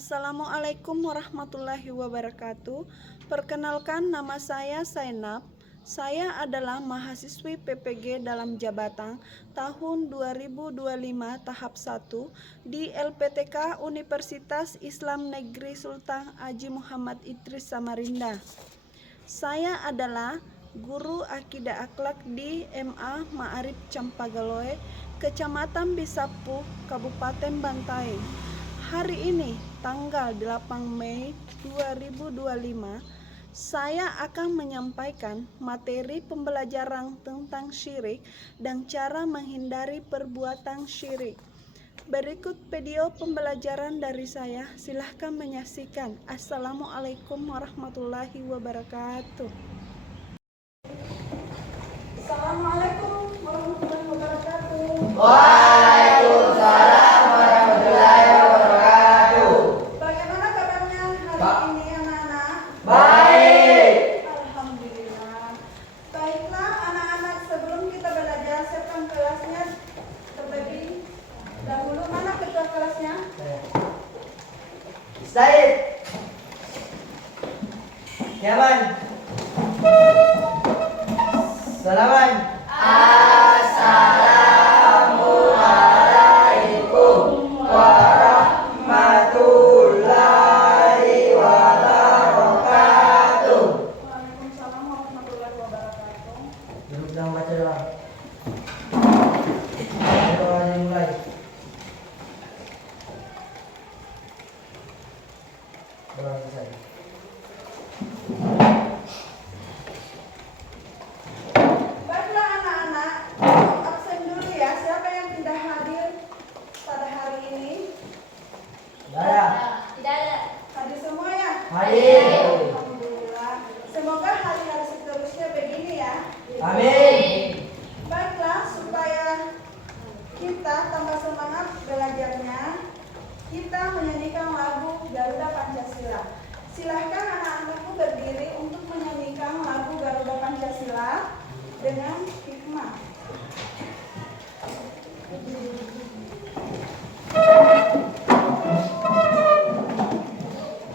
Assalamualaikum warahmatullahi wabarakatuh. Perkenalkan, nama saya Zainab. Saya adalah mahasiswi PPG dalam jabatan tahun 2025 tahap 1 di LPTK Universitas Islam Negeri Sultan Haji Muhammad Idris Samarinda. Saya adalah guru akidah akhlak di MA Ma'arif Campagaloe, Kecamatan Bisapu, Kabupaten Bantaeng. Hari ini, tanggal 8 Mei 2025, saya akan menyampaikan materi pembelajaran tentang syirik dan cara menghindari perbuatan syirik. Berikut video pembelajaran dari saya, silahkan menyaksikan. Assalamualaikum warahmatullahi wabarakatuh. Assalamualaikum warahmatullahi wabarakatuh. Waalaikumsalam warahmatullahi wabarakatuh. Bagaimana kabarnya hari ini anak-anak? Baik. Alhamdulillah. Baiklah anak-anak, sebelum kita belajar siapkan kelasnya terlebih dahulu. Mana ketua kelasnya? Said. Nyaman. Salaman. Assalamualaikum warahmatullahi wabarakatuh. Waalaikumsalam warahmatullahi wabarakatuh. Duduk dan baca doa. Doa dimulai. Doa selesai. Baiklah anak-anak, absen dulu ya. Siapa yang tidak hadir pada hari ini? Tidak ada. Hadir semua ya? Hadir. Alhamdulillah. Semoga hari-hari seterusnya begini ya. Amin. Baiklah, supaya kita tambah semangat belajarnya, kita menyanyikan lagu Garuda Pancasila. Silahkan anak-anakku berdiri untuk menyanyikan lagu Garuda Pancasila dengan hikmah.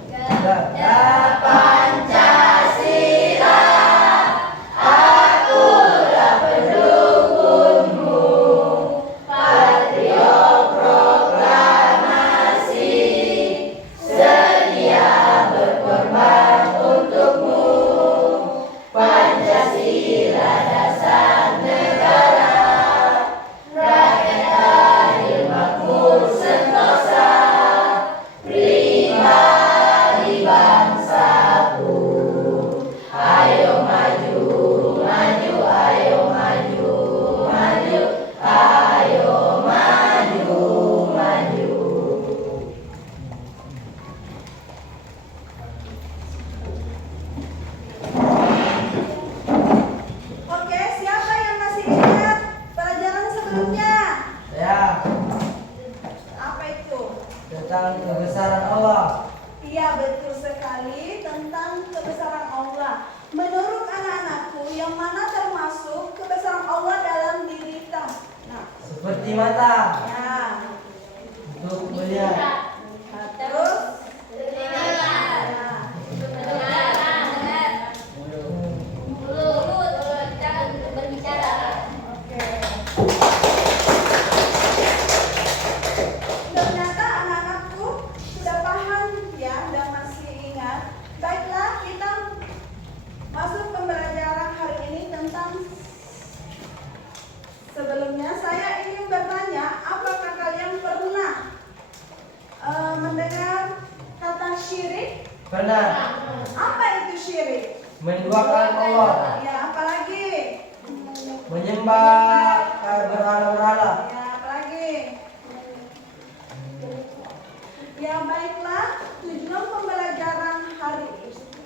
Garuda Pancasila, akulah pendukungmu, patriot proklamasi, sedia berkorban untukmu. Pancasila dasar negara, rakyat adil makmur sentosa, pribadi bangsaku. Ayo maju, maju, ayo maju, maju, ayo maju, maju. Oke, siapa yang masih ingat pelajaran sebelumnya? Ya, Apa itu? tentang kebesaran Allah. Iya, betul sekali, tentang kebesaran Allah. Menurut anak-anakku, yang mana termasuk kebesaran Allah dalam diri kita? Nah, Seperti mata ya. untuk melihat, Nah, terus? Ya. Oke. Ternyata anak-anakku sudah paham ya dan masih ingat. Baiklah, kita masuk pembelajaran hari ini tentang sebelumnya saya ingin bertanya, apakah kalian pernah mendengar kata syirik? benar, Apa itu syirik? menduakan Allah, Ya, apalagi? menyembah berhala-berhala. Ya, apalagi? Ya, baiklah. Tujuan pembelajaran hari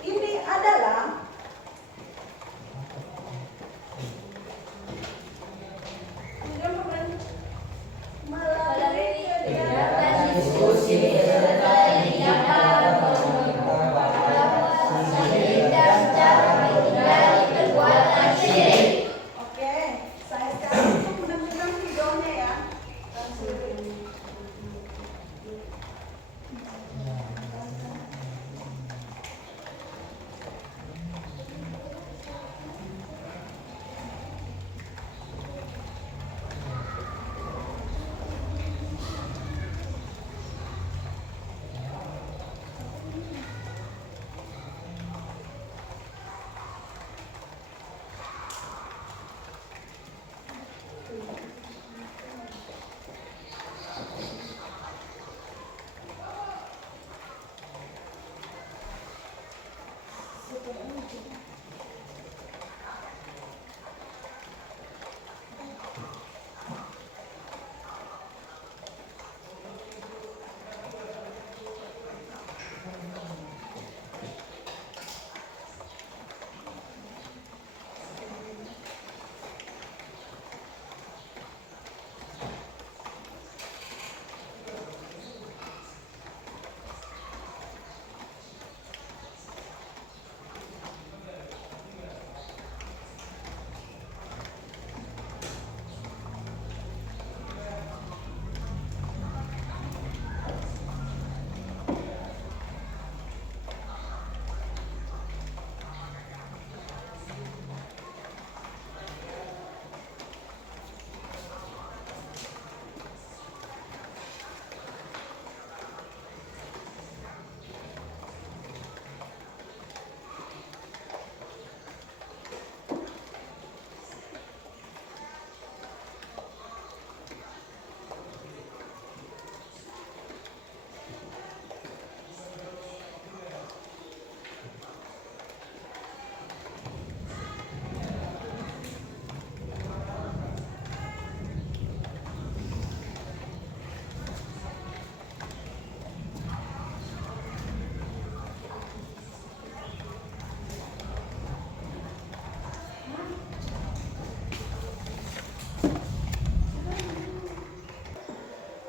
ini adalah melalui kegiatan Diskusi Oke, saya sekarang untuk menampilkan videonya ya.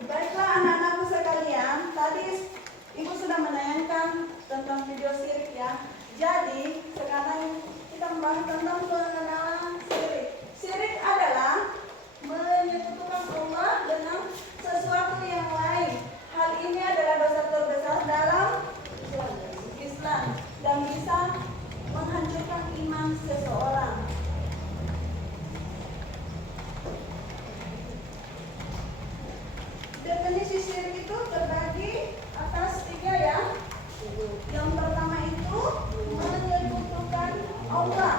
Baiklah anak-anakku sekalian, tadi Ibu sudah menayangkan tentang video syirik ya. Jadi sekarang kita membahas tentang pengenalan syirik. Syirik adalah menyekutukan Allah dengan sesuatu yang lain. Hal ini adalah dosa terbesar dalam Islam dan bisa menghancurkan iman seseorang. Definisi syirik itu terbagi atas 3 ya. Yang pertama itu menyekutukan Allah.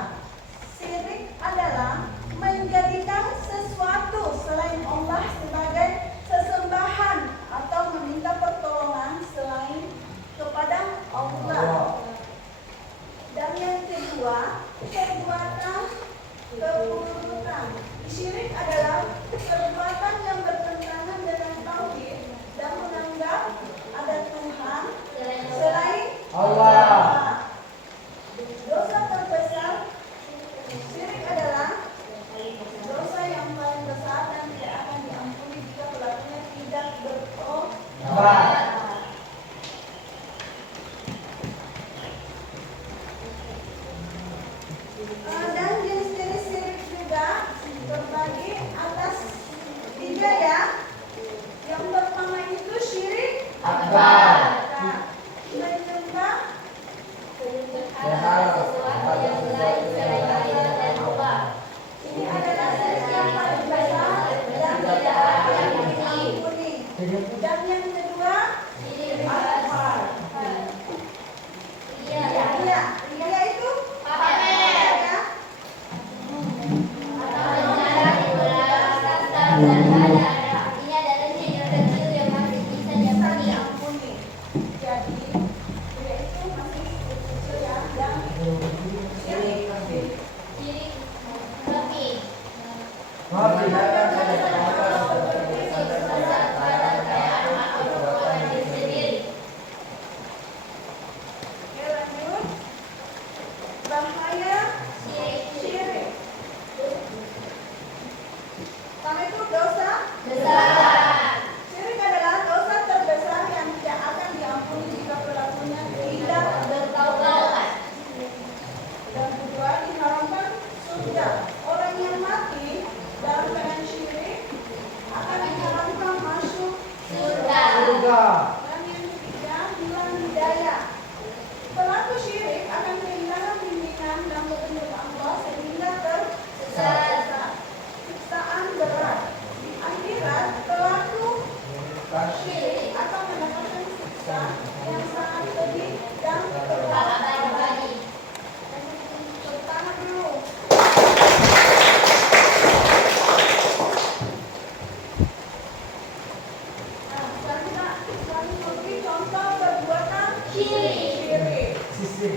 Syirik adalah menjadikan sesuatu selain Allah sebagai sesembahan atau meminta pertolongan selain kepada Allah. Dan yang kedua, perbuatan keburukan. Syirik adalah perbuatan yang bertentangan dengan tauhid dan menganggap ada Tuhan selain Allah. Dosa terbesar syirik adalah dosa yang paling besar dan tidak akan diampuni jika pelakunya tidak bertobat. Dan jenis-jenis syirik juga terbagi atas 3 ya. Yang pertama itu syirik Akbar. Menyembah sesuatu yang lain selain Allah dan Allah. ini adalah syirik yang paling besar dan tidak akan diampuni. Dan yang kedua Syirik akbar. Iya. Iya itu Pamer. ya. Atau rencana diberlakukan sederhana. Artinya adalah syirik kecil yang masih bisa Bisa diampuni. diampuni. Jadi dia itu masih kecil ya. Dan syirik Syirik murni. Oke, lanjut. Bahaya syirik. Karena itu dosa Besar. syirik adalah dosa terbesar yang tidak akan diampuni jika pelakunya tidak Bertaubat. dan kedua diharamkan surga. Orang yang mati dalam keadaan syirik akan diharamkan masuk Surga. Dan yang ketiga hilang hidayah. Pelaku syirik akan kehilangan bimbingan dan petunjuk Allah sehingga tersesat. Siksaan berat. Di akhirat pelaku syirik akan mendapatkan siksa yang sangat pedih dan berat. Abadi. Pertama dulu. Nah, sekarang kita saling memberi contoh perbuatan Syirik. syirik. Sisi.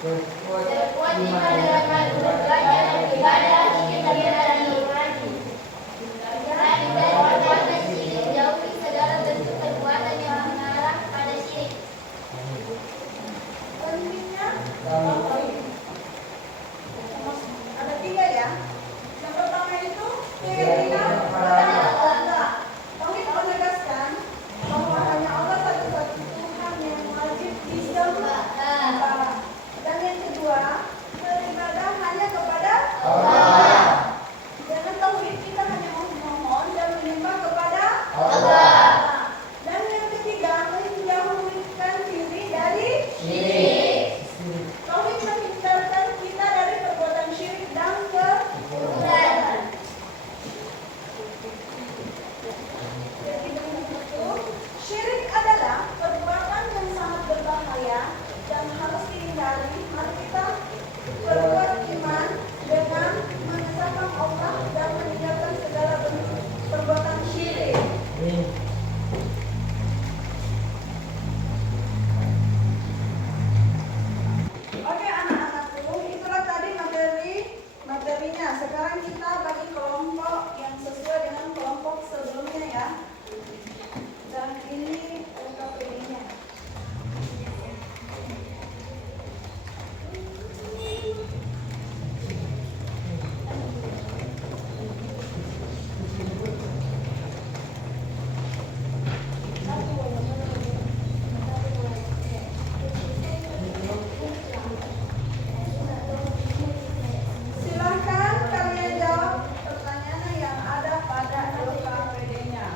Berbuat iman dalam belajar dan ibadah, kita berani mengaji. Berani dari perbuatan syirik, jauhi segala bentuk perbuatan yang mengarah pada syirik. Selanjutnya, ada 3 ya. Yang pertama itu keyakinan kepada Allah. Tauhid menegaskan bahwa hanya Allah satu-satunya Tuhan yang wajib disembah. Dan yang kedua, beribadah hanya kepada Allah. Dengan tauhid kita hanya memohon dan menyembah kepada Allah. Dan yang ketiga, menjauhkan diri dari syirik. Tauhid menghindarkan kita dari perbuatan syirik dan kekufuran. Jadi dengan itu, syirik adalah perbuatan yang sangat berbahaya dan harus dihindari. Mari kita berbuat iman dengan mengesahkan Allah dan meninggalkan segala bentuk perbuatan syirik. Oke anak-anakku, itulah tadi materinya. Sekarang kita bagi kelompok yang sesuai dengan kelompok sebelumnya ya. Dan ini KPI-nya. Silahkan kalian jawab pertanyaan yang ada pada LKPD-nya.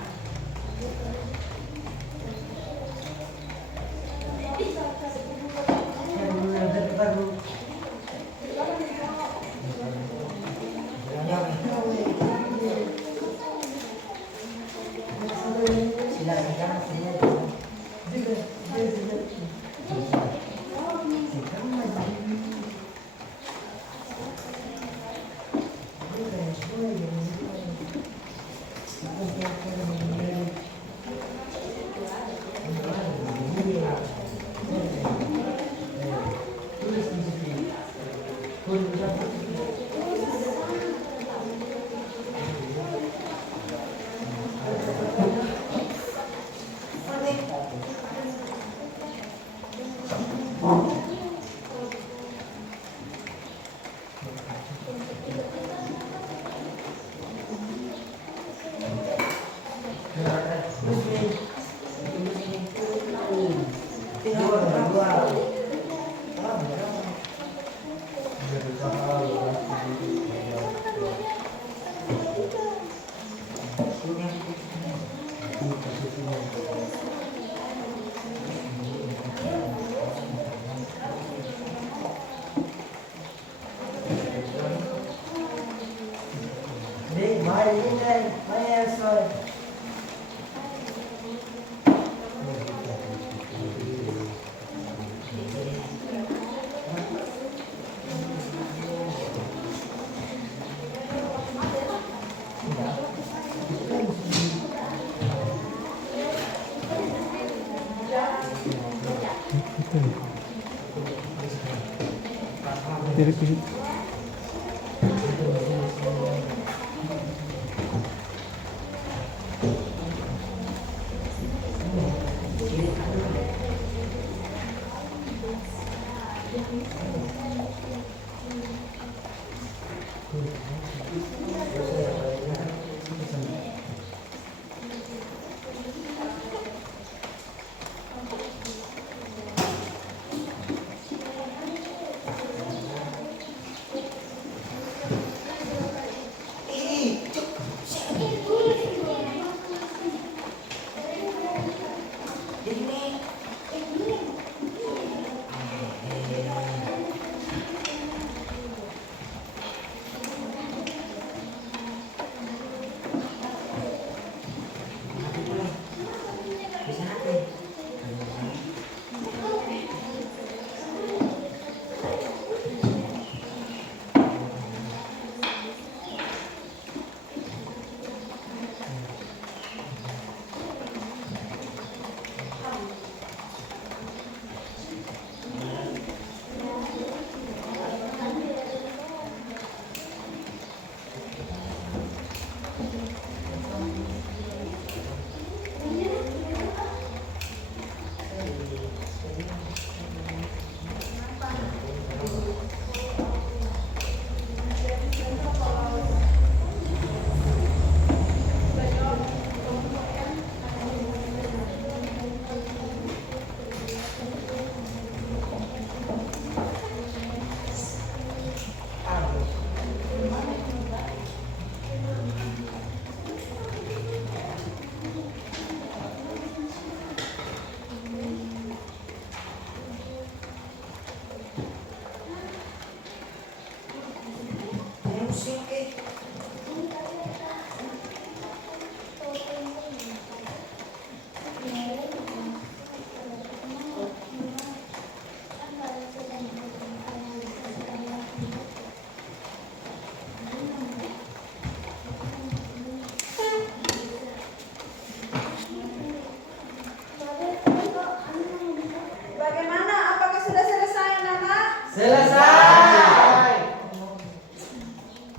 Selesai.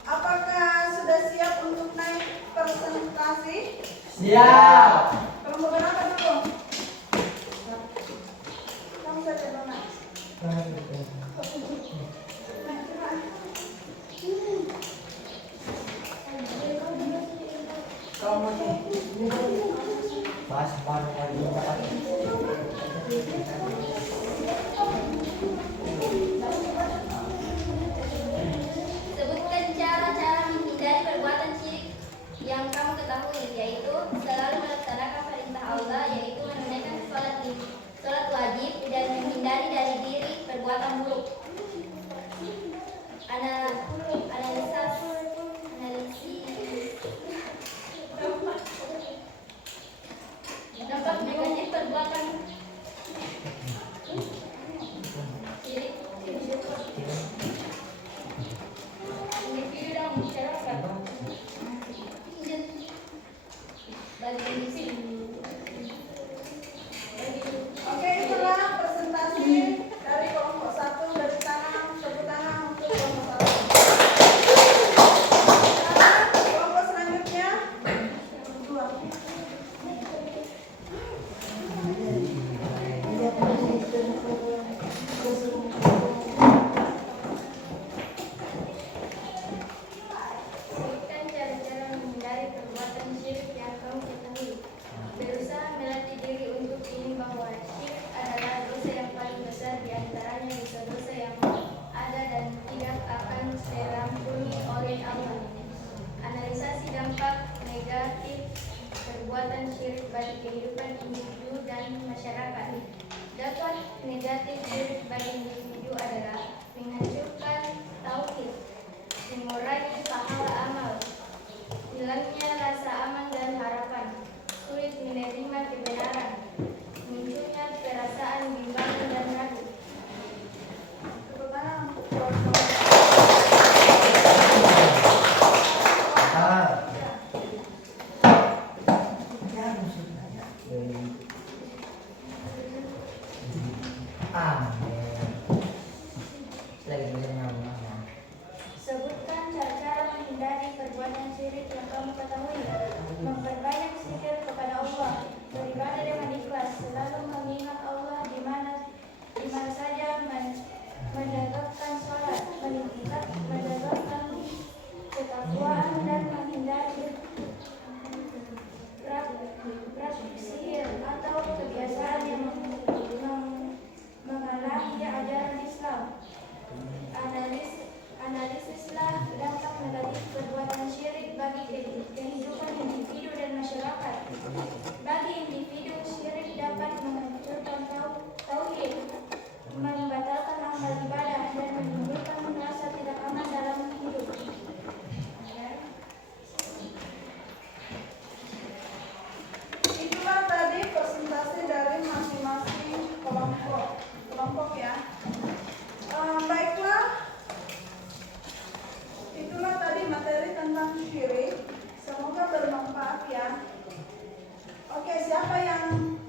Apakah sudah siap untuk naik presentasi? Siap. Kalau mau berapa dulu? Kamu saja Dona. Kamu pas Sebutkan cara-cara menghindari perbuatan syirik yang kamu ketahui, yaitu selalu melaksanakan perintah Allah, yaitu menunaikan sholat wajib dan menghindari dari diri perbuatan buruk. Analisis dampak negatif perbuatan syirik individu dan masyarakat. Bagi individu. Oke, itulah presentasi dari kelompok 1 dari tangan tepuk tangan untuk kelompok 1. Sekarang kelompok selanjutnya kelompok 2. Sebutkan cara-cara menghindari perbuatan syirik yang kamu ketahui. Berusaha melatih diri untuk ini bahwa syirik adalah dosa yang paling besar di antaranya dosa-dosa yang ada dan tidak akan terampuni oleh Allah. Analisasi dampak negatif perbuatan syirik bagi kehidupan individu dan masyarakat. Dampak negatif syirik bagi individu adalah menghancurkan tauhid, mengurangi pahala amal, hilangnya rasa aman dan harapan, sulit menerima kebenaran, munculnya perasaan bimbang dan ragu. Tepuk tangan untuk kelompok Sebutkan cara-cara menghindari perbuatan syirik yang kamu ketahui. Memperbanyak zikir kepada Allah, beribadah dengan ikhlas, selalu mengingat Allah di mana saja, menegakkan sholat, menegakkan ketakwaan dan menghindari praktik sihir atau kebiasaan yang menghalangi ajaran Islam. Analisislah dampak negatif perbuatan syirik bagi kehidupan individu dan masyarakat. Bagi individu, syirik dapat menghancurkan tauhid, membatalkan amal ibadah, dan menimbulkan rasa tidak aman dalam hidup. Itulah tadi presentasi dari masing-masing kelompok ya. Baiklah, itulah tadi materi tentang syirik. Semoga bermanfaat ya. Oke, siapa yang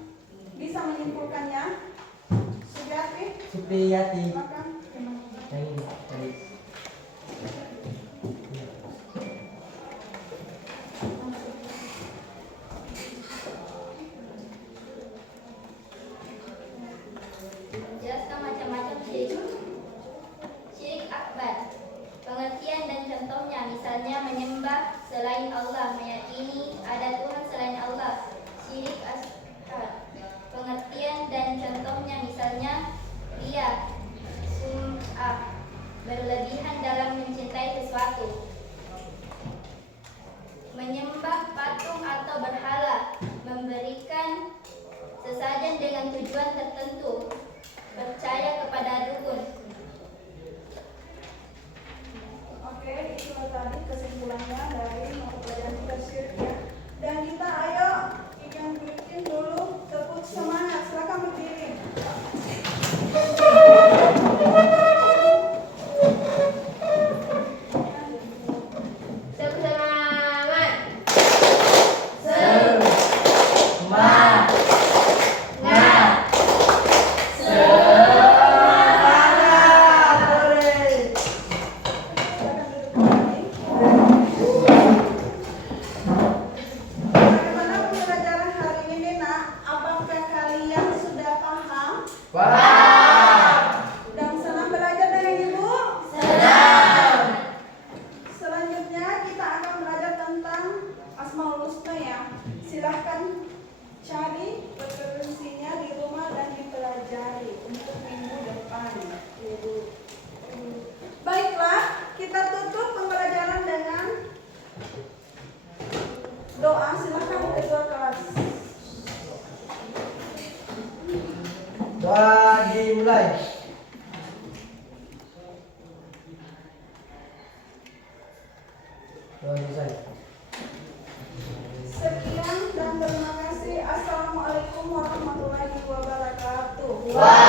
bisa menyimpulkannya? Sugiyati, Supriyati. silakan. Jelaskan macam-macam syirik. Syirik akbar. Pengertian dan contohnya, misalnya menyembah selain Allah, meyakini ada Tuhan selain Allah. Syirik asghar. Pengertian dan contohnya, misalnya riya, sum'ah, berlebihan dalam mencintai sesuatu. Menyembah patung atau berhala, memberikan sesajen dengan tujuan tertentu, percaya kepada dukun. Oke, itulah tadi kesimpulannya dari mata pelajaran kita syirik ya. Dan kita ayo ikan bikin dulu tepuk semangat. Silakan berdiri. Tepuk semangat. Semangat. Doa dimulai. Doa selesai. Sekian dan terima kasih. Assalamualaikum warahmatullahi wabarakatuh. Waalaikumsalam.